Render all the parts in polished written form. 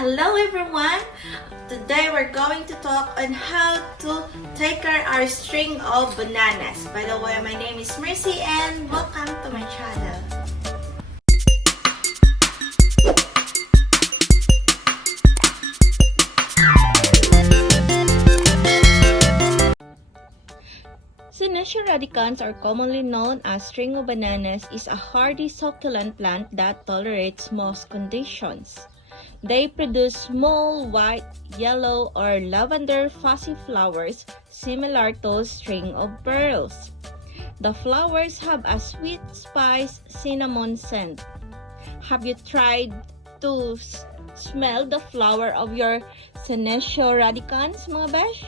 Hello everyone! Today we're going to talk on how to take care our string of bananas. By the way, my name is Mercy and welcome to my channel. Senecio radicans, or commonly known as string of bananas, is a hardy succulent plant that tolerates most conditions. They produce small, white, yellow, or lavender fuzzy flowers similar to string of pearls. The flowers have a sweet spice cinnamon scent. Have you tried to smell the flower of your Senecio radicans, mga besh?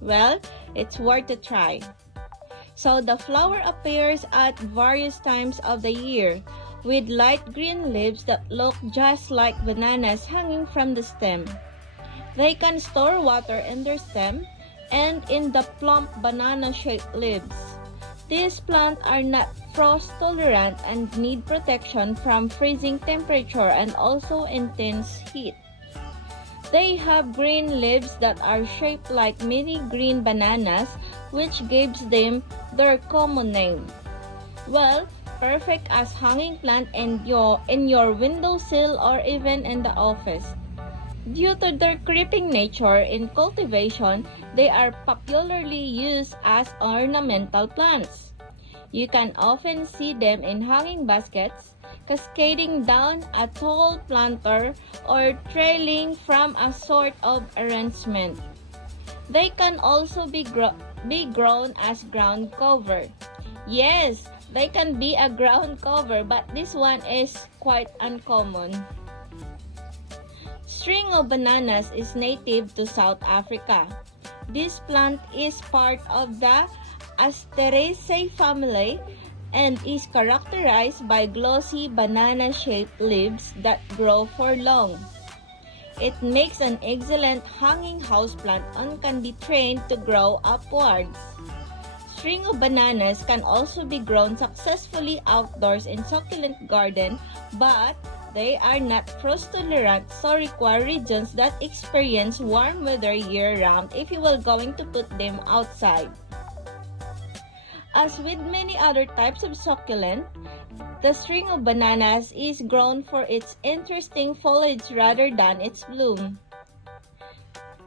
Well, it's worth a try. So the flower appears at various times of the year, with light green leaves that look just like bananas hanging from the stem. They can store water in their stem and in the plump banana-shaped leaves. These plants are not frost-tolerant and need protection from freezing temperature and also intense heat. They have green leaves that are shaped like mini green bananas, which gives them their common name. Well, perfect as hanging plant in your windowsill or even in the office. Due to their creeping nature in cultivation, they are popularly used as ornamental plants. You can often see them in hanging baskets, cascading down a tall planter, or trailing from a sort of arrangement. They can also be grown as ground cover. Yes, they can be a ground cover, but this one is quite uncommon. String of bananas is native to South Africa. This plant is part of the Asteraceae family and is characterized by glossy banana-shaped leaves that grow for long. It makes an excellent hanging houseplant and can be trained to grow upwards. String of bananas can also be grown successfully outdoors in succulent garden, but they are not frost tolerant, so require regions that experience warm weather year-round if you are going to put them outside. As with many other types of succulent, the string of bananas is grown for its interesting foliage rather than its bloom.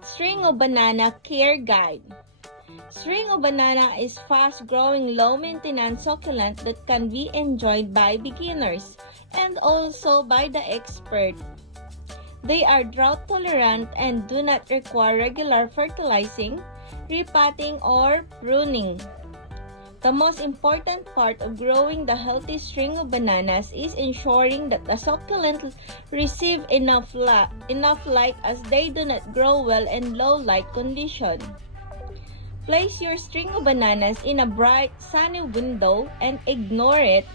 String of banana care guide. String of banana is fast-growing, low-maintenance succulent that can be enjoyed by beginners and also by the expert. They are drought-tolerant and do not require regular fertilizing, repotting, or pruning. The most important part of growing the healthy string of bananas is ensuring that the succulent receive enough light, as they do not grow well in low light condition. Place your string of bananas in a bright, sunny window and ignore it,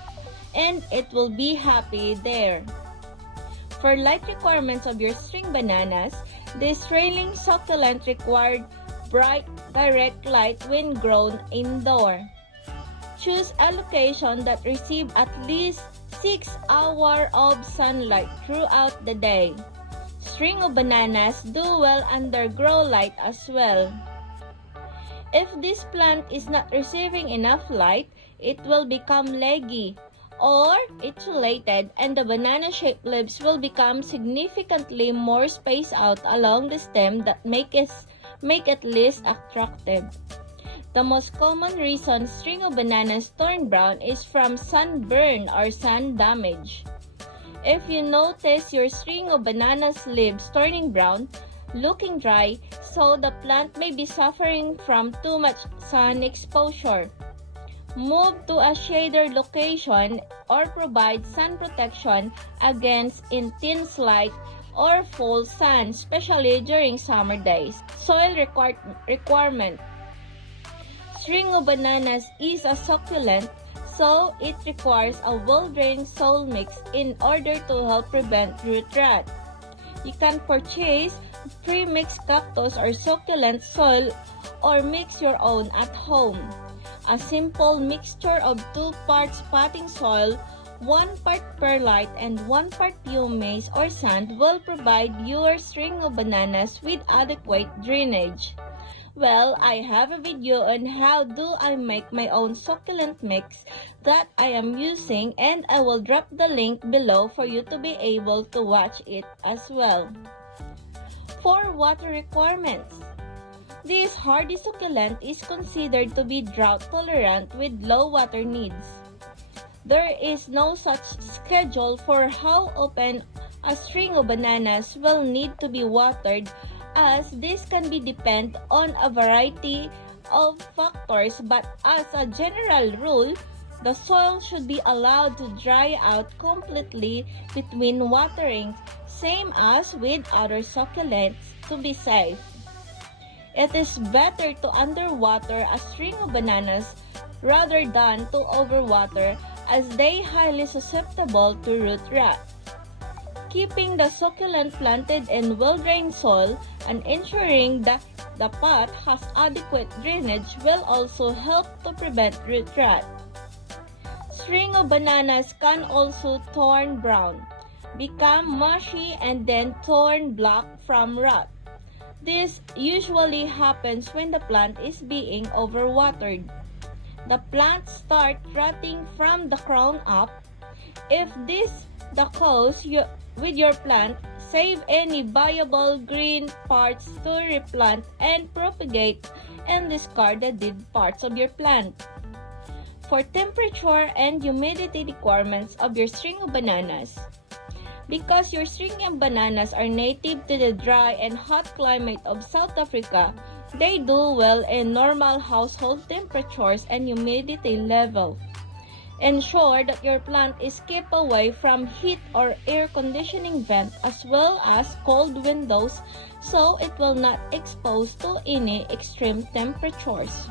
and it will be happy there. For light requirements of your string bananas, this trailing succulent required bright, direct light when grown indoor. Choose a location that receives at least 6 hours of sunlight throughout the day. String of bananas do well under grow light as well. If this plant is not receiving enough light, it will become leggy or insulated, and the banana-shaped leaves will become significantly more spaced out along the stem that make it less attractive. The most common reason string of bananas turn brown is from sunburn or sun damage. If you notice your string of bananas leaves turning brown, looking dry, so the plant may be suffering from too much sun exposure. Move to a shaded location or provide sun protection against intense light or full sun, especially during summer days. Soil requirement. String of bananas is a succulent, so it requires a well-drained soil mix in order to help prevent root rot. You can purchase pre-mixed cactus or succulent soil or mix your own at home. A simple mixture of 2 parts potting soil 1 part perlite and 1 part pumice or sand will provide your string of bananas with adequate drainage. Well, I have a video on how do I make my own succulent mix that I am using, and I will drop the link below for you to be able to watch it as well. For water requirements. This hardy succulent is considered to be drought tolerant with low water needs. There is no such schedule for how often a string of bananas will need to be watered, as this can be depend on a variety of factors, but as a general rule, the soil should be allowed to dry out completely between waterings, same as with other succulents, to be safe. It is better to underwater a string of bananas rather than to overwater, as they highly susceptible to root rot. Keeping the succulent planted in well-drained soil and ensuring that the pot has adequate drainage will also help to prevent root rot. String of bananas can also turn brown, become mushy, and then turn black from rot. This usually happens when the plant is being overwatered. The plant starts rotting from the crown up. If this the cause with your plant, save any viable green parts to replant and propagate, and discard the dead parts of your plant. For temperature and humidity requirements of your string of bananas. Because your string of bananas are native to the dry and hot climate of South Africa, they do well in normal household temperatures and humidity level. Ensure that your plant is kept away from heat or air conditioning vent, as well as cold windows, so it will not expose to any extreme temperatures.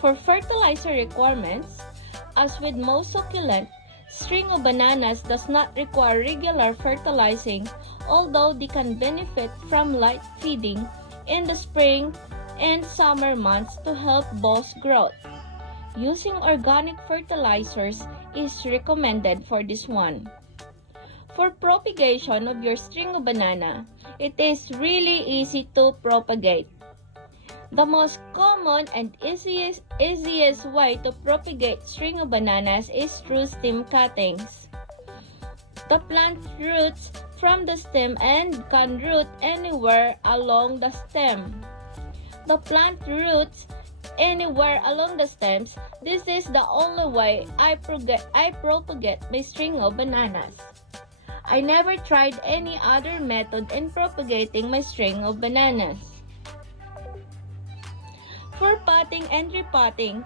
For fertilizer requirements, as with most succulent, string of bananas does not require regular fertilizing, although they can benefit from light feeding in the spring and summer months to help boost growth. Using organic fertilizers is recommended for this one. For propagation of your string of banana, it is really easy to propagate. The most common and easiest way to propagate string of bananas is through stem cuttings. The plant roots from the stem and can root anywhere along the stem. The plant roots anywhere along the stems. This is the only way I propagate my string of bananas. I never tried any other method in propagating my string of bananas. For potting and repotting,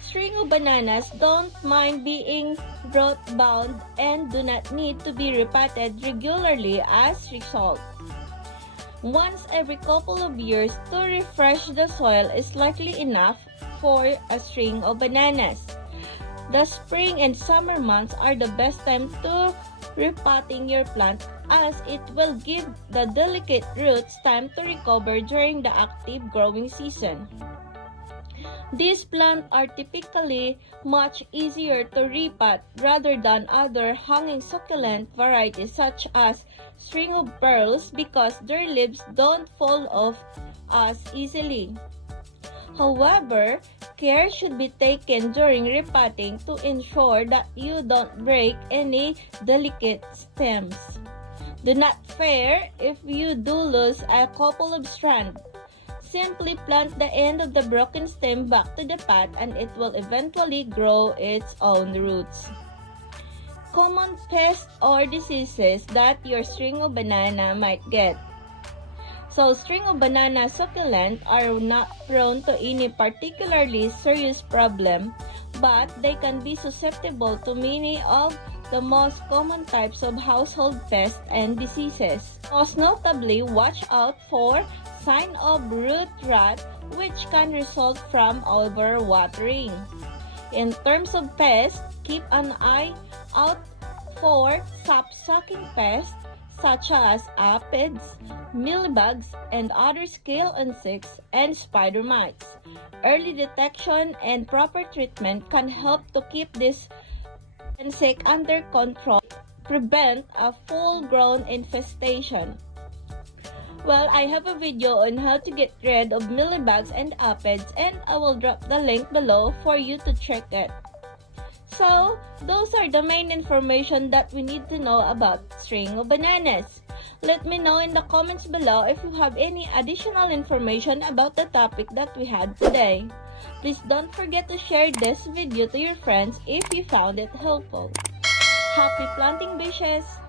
string of bananas don't mind being root bound and do not need to be repotted regularly as result. Once every couple of years to refresh the soil is likely enough for a string of bananas. The spring and summer months are the best time to repotting your plant, as it will give the delicate roots time to recover during the active growing season. These plants are typically much easier to repot rather than other hanging succulent varieties such as string of pearls, because their leaves don't fall off as easily. However, care should be taken during repotting to ensure that you don't break any delicate stems. Do not fear if you do lose a couple of strands. Simply plant the end of the broken stem back to the pot and it will eventually grow its own roots. Common pests or diseases that your string of banana might get. So, string of banana succulent are not prone to any particularly serious problem, but they can be susceptible to many of the most common types of household pests and diseases. Most notably, watch out for sign of root rot, which can result from overwatering. In terms of pests, keep an eye out for sap-sucking pests such as aphids, mealybugs, and other scale insects and spider mites. Early detection and proper treatment can help to keep these insect under control, prevent a full-grown infestation. Well, I have a video on how to get rid of mealybugs and aphids, and I will drop the link below for you to check it. So, those are the main information that we need to know about string of bananas. Let me know in the comments below if you have any additional information about the topic that we had today. Please don't forget to share this video to your friends if you found it helpful. Happy planting, Bishes!